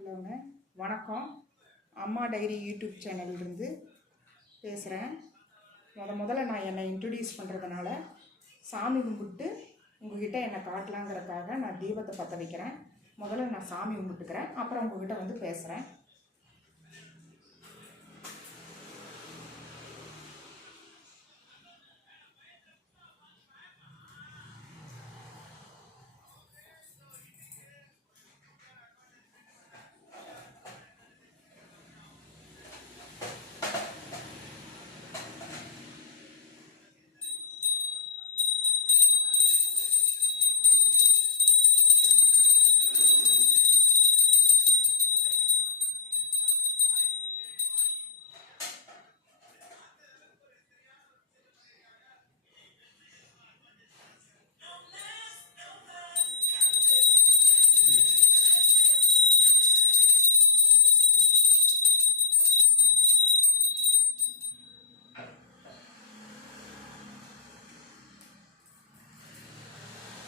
ஹலோங்க, வணக்கம். அம்மா diary YouTube சேனல்லேருந்து பேசுகிறேன். முதல்ல நான் என்னை இன்ட்ரடியூஸ் பண்ணுறதுனால சாமி கும்பிட்டு உங்ககிட்ட என்னை காட்டலாங்கிறதுக்காக நான் தீபத்தை பற்ற வைக்கிறேன். முதல்ல நான் சாமி கும்பிட்டுக்கிறேன், அப்புறம் உங்ககிட்ட வந்து பேசுகிறேன்.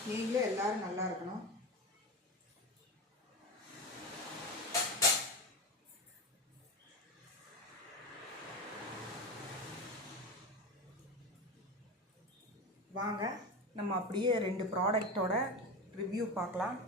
நீங்களே எல்லாரும் நல்லா இருக்கணும். வாங்க, நம்ம அப்படியே 2 ப்ராடக்டோட ரிவ்யூ பார்க்கலாம்.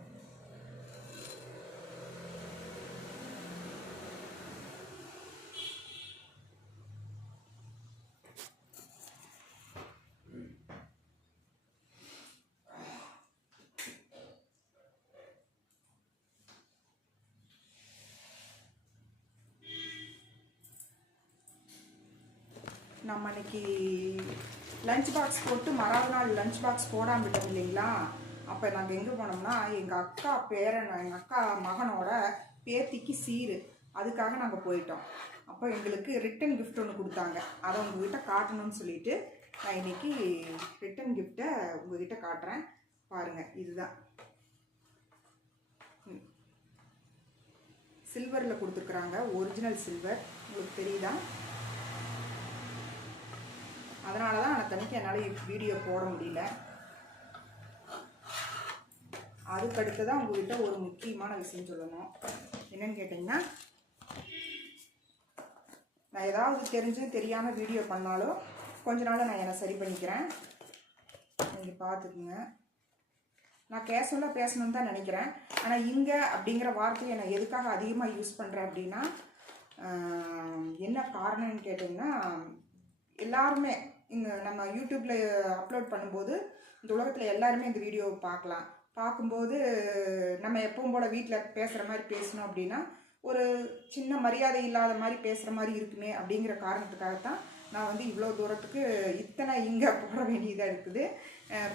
நம்ம அன்றைக்கி லஞ்ச் பாக்ஸ் போட்டு மறாவது நாள் லஞ்ச் பாக்ஸ் போடாமல் விட்டோம் இல்லைங்களா? அப்போ நாங்கள் எங்கே போனோம்னா, எங்கள் அக்கா எங்கள் அக்கா மகனோட பேத்திக்கு சீரு, அதுக்காக நாங்கள் போயிட்டோம். அப்போ எங்களுக்கு ரிட்டன் கிஃப்ட் ஒன்று கொடுத்தாங்க. அதை உங்கள்கிட்ட காட்டணும்னு சொல்லிட்டு நான் இன்றைக்கி ரிட்டன் கிஃப்ட்டை உங்கள்கிட்ட காட்டுறேன். பாருங்கள், இதுதான் சில்வரில் கொடுத்துருக்குறாங்க, ஒரிஜினல் சில்வர். உங்களுக்கு தெரியுதா? அதனால தான் நான் தனிக்கு என்னால் வீடியோ போட முடியல. அதுக்கடுத்து தான் உங்கள்கிட்ட ஒரு முக்கியமான விஷயம் சொல்லணும். என்னன்னு கேட்டிங்கன்னா, நான் ஏதாவது தெரியாமல் வீடியோ பண்ணாலும் கொஞ்ச நாள் நான் என்னை சரி பண்ணிக்கிறேன். நீங்கள் பார்த்துக்குங்க. நான் கேஷுவலாக பேசணுன்னு தான் நினைக்கிறேன். ஆனால் இங்கே அப்படிங்கிற வார்த்தையை நான் எதுக்காக அதிகமாக யூஸ் பண்ணுறேன் அப்படின்னா, என்ன காரணம்னு கேட்டிங்கன்னா, எல்லாருமே இங்கே நம்ம யூடியூப்பில் அப்லோட் பண்ணும்போது இந்த உலகத்தில் எல்லாருமே இந்த வீடியோவை பார்க்கலாம். பார்க்கும்போது நம்ம எப்பவும் போல் வீட்டில் பேசுகிற மாதிரி பேசணும் அப்படின்னா ஒரு சின்ன மரியாதை இல்லாத மாதிரி பேசுகிற மாதிரி இருக்குமே அப்படிங்கிற காரணத்துக்காகத்தான் நான் வந்து இவ்வளோ தூரத்துக்கு இத்தனை இங்கே போட வேண்டியதாக இருக்குது.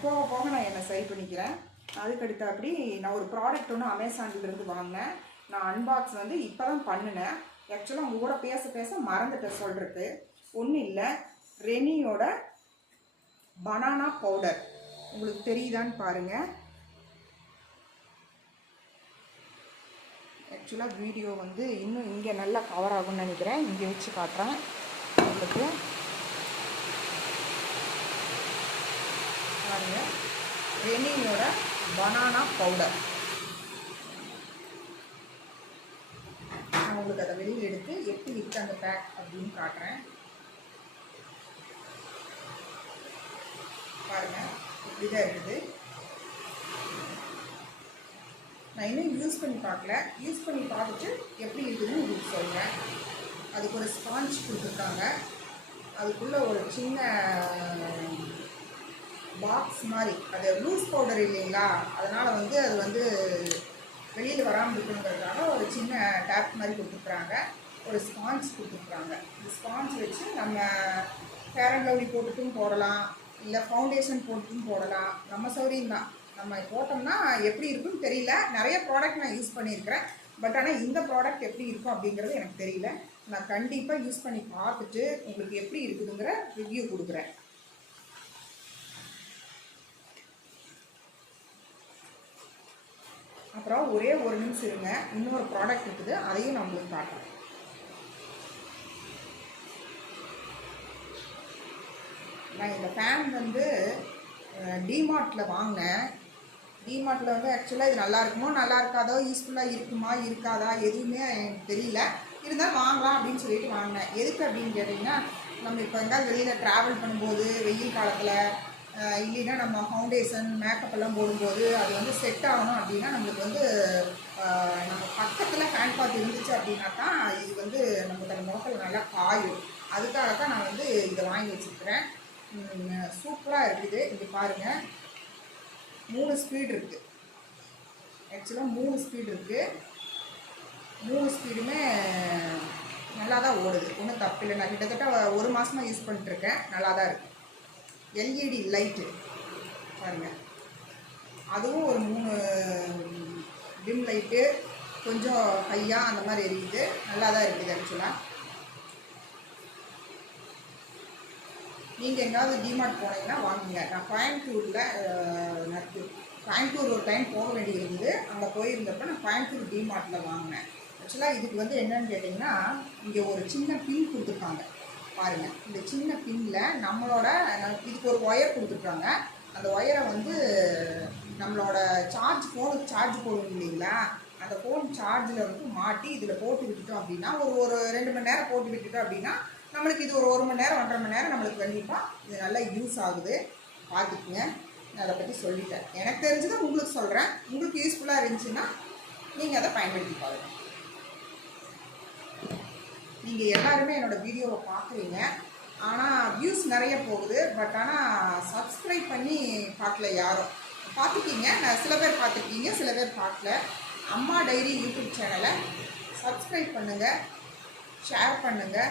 போக போக நான் என்னை சரி பண்ணிக்கிறேன். அதுக்கடுத்து அப்படி நான் ஒரு ப்ராடக்ட் ஒன்று அமேசான்லேருந்து வாங்கினேன். நான் அன்பாக்ஸ் வந்து இப்போ தான் பண்ணினேன். ஆக்சுவலாக உங்கள் கூட பேச பேச மறந்துட்டேன் சொல்கிறது. ஒன்றும் இல்லை, ரெனியோட பனானா பவுடர். உங்களுக்கு தெரியுதான்னு பாருங்கள். ஆக்சுவலாக வீடியோ வந்து இன்னும் இங்கே நல்லா கவர் ஆகும்னு நினைக்கிறேன். இங்கே வச்சு காட்டுறேன் உங்களுக்கு. பாருங்கள், ரெனியோட பனானா பவுடர். நான் உங்களுக்கு அதை வெளியில் எடுத்து எப்படி இருக்குது அந்த பேக் அப்படின்னு காட்டுறேன். பாருங்கள், இப்படி தான் இருக்குது. நான் இன்னும் யூஸ் பண்ணி பார்க்கல. யூஸ் பண்ணி பார்த்துட்டு எப்படி இருக்குதுன்னு உங்களுக்கு சொல்கிறேன். அதுக்கு ஒரு ஸ்பாஞ்ச் கொடுத்துருக்காங்க. அதுக்குள்ளே ஒரு சின்ன பாக்ஸ் மாதிரி, அது லூஸ் பவுடர் இல்லைங்களா, அதனால் வந்து அது வந்து வெளியில் வராமல் இருக்கணுங்கிறதுக்காக ஒரு சின்ன டேப் மாதிரி கொடுத்துருக்குறாங்க. ஒரு ஸ்பாஞ்ச் கொடுத்துருக்குறாங்க. இந்த ஸ்பாஞ்ச் வச்சு நம்ம ஃபேர் அண்ட் லவ்லி போட்டுட்டும் போடலாம், இல்லை ஃபவுண்டேஷன் போட்டுட்டும் போடலாம். நம்ம சௌரியம் தான். நம்ம போட்டோம்னா எப்படி இருக்குன்னு தெரியல. நிறைய ப்ராடக்ட் நான் யூஸ் பண்ணியிருக்கிறேன். பட் ஆனால் இந்த ப்ராடக்ட் எப்படி இருக்கும் அப்படிங்கிறது எனக்கு தெரியல. நான் கண்டிப்பாக யூஸ் பண்ணி பார்த்துட்டு உங்களுக்கு எப்படி இருக்குதுங்கிற ரிவ்யூ கொடுக்குறேன். அப்புறம் ஒரே ஒரு நிமிஷம் இருங்க, இன்னொரு ப்ராடக்ட் இருக்குது, அதையும் நான் உங்களுக்கு காட்டுறேன். நான் இந்த ஃபேன் வந்து டிமார்ட்டில் வாங்கினேன். டிமார்ட்டில் வந்து ஆக்சுவலாக இது நல்லா இருக்குமோ நல்லா இருக்காதோ, யூஸ்ஃபுல்லாக இருக்குமா இருக்காதா எதுவுமே எனக்கு தெரியல. இருந்தாலும் வாங்கலாம் அப்படின்னு சொல்லிட்டு வாங்கினேன். எதுக்கு அப்படின்னு கேட்டிங்கன்னா, நம்ம இப்போ எங்கேயாவது வெளியில் ட்ராவல் பண்ணும்போது வெயில் காலத்தில் இல்லைன்னா நம்ம ஃபவுண்டேஷன் மேக்கப் எல்லாம் போடும்போது அது வந்து செட் ஆகணும் அப்படின்னா நம்மளுக்கு வந்து நம்ம பக்கத்தில் ஹேண்ட் பாத் இருந்துச்சு அப்படின்னா தான் இது வந்து நமக்கு அந்த முகத்தில் நல்லா காயும். அதுக்காக தான் நான் வந்து இதை வாங்கி வச்சுருக்கிறேன். சூப்பராக இருக்குது. இங்கே பாருங்கள், 3 ஸ்பீடு இருக்குது. ஆக்சுவலாக 3 ஸ்பீடு இருக்குது. 3 ஸ்பீடுமே நல்லா தான் ஓடுது, ஒன்றும் தப்பு இல்லை. நான் கிட்டத்தட்ட 1 மாதமாக யூஸ் பண்ணிட்டுருக்கேன். நல்லா தான் இருக்குது. எல்இடி லைட்டு பாருங்கள், அதுவும் ஒரு 3 டிம் லைட்டு கொஞ்சம் ஹையாக அந்த மாதிரி எரியுது. நல்லா தான் இருக்குது ஆக்சுவலாக. நீங்கள் எங்கேயாவது டிமார்ட் போனீங்கன்னா வாங்குங்க. நான் கோயம்புத்தூர் ஒரு டைம் போக வேண்டி இருந்தது. அங்கே போயிருந்தப்போ நான் கோயம்புத்தூர் டிமார்ட்டில் வாங்கினேன். ஆக்சுவலாக இதுக்கு வந்து என்னன்னு கேட்டிங்கன்னா, இங்கே ஒரு சின்ன பின் கொடுத்துருக்காங்க பாருங்கள். இந்த சின்ன பின்னில் நம்மளோட இதுக்கு ஒரு ஒயர் கொடுத்துருக்காங்க. அந்த ஒயரை வந்து நம்மளோட ஃபோனுக்கு சார்ஜ் போடுவோம் இல்லைங்களா, அந்த ஃபோன் சார்ஜில் வந்து மாட்டி இதில் போட்டு விட்டுட்டோம் அப்படின்னா ஒரு 2 மணி நேரம் போட்டு விட்டுட்டோம் அப்படின்னா நம்மளுக்கு இது ஒரு 1 மணி நேரம் 1.5 மணி நேரம் நம்மளுக்கு கண்டிப்பாக இது நல்லா யூஸ் ஆகுது. பார்த்துக்குங்க, நான் அதை பற்றி சொல்லிட்டேன். எனக்கு தெரிஞ்சதை உங்களுக்கு சொல்கிறேன். உங்களுக்கு யூஸ்ஃபுல்லாக இருந்துச்சுன்னா நீங்கள் அதை பயன்படுத்தி பாருங்கள். நீங்கள் எல்லாருமே என்னோடய வீடியோவை பார்க்குறீங்க, ஆனால் வியூஸ் நிறைய போகுது. பட் ஆனால் சப்ஸ்கிரைப் பண்ணி பார்க்கல யாரும். பார்த்துக்கிங்க, நான் சில பேர் பார்த்துருக்கீங்க, சில பேர் பார்க்கல. அம்மா டைரி யூடியூப் சேனலை சப்ஸ்கிரைப் பண்ணுங்கள், ஷேர் பண்ணுங்கள்.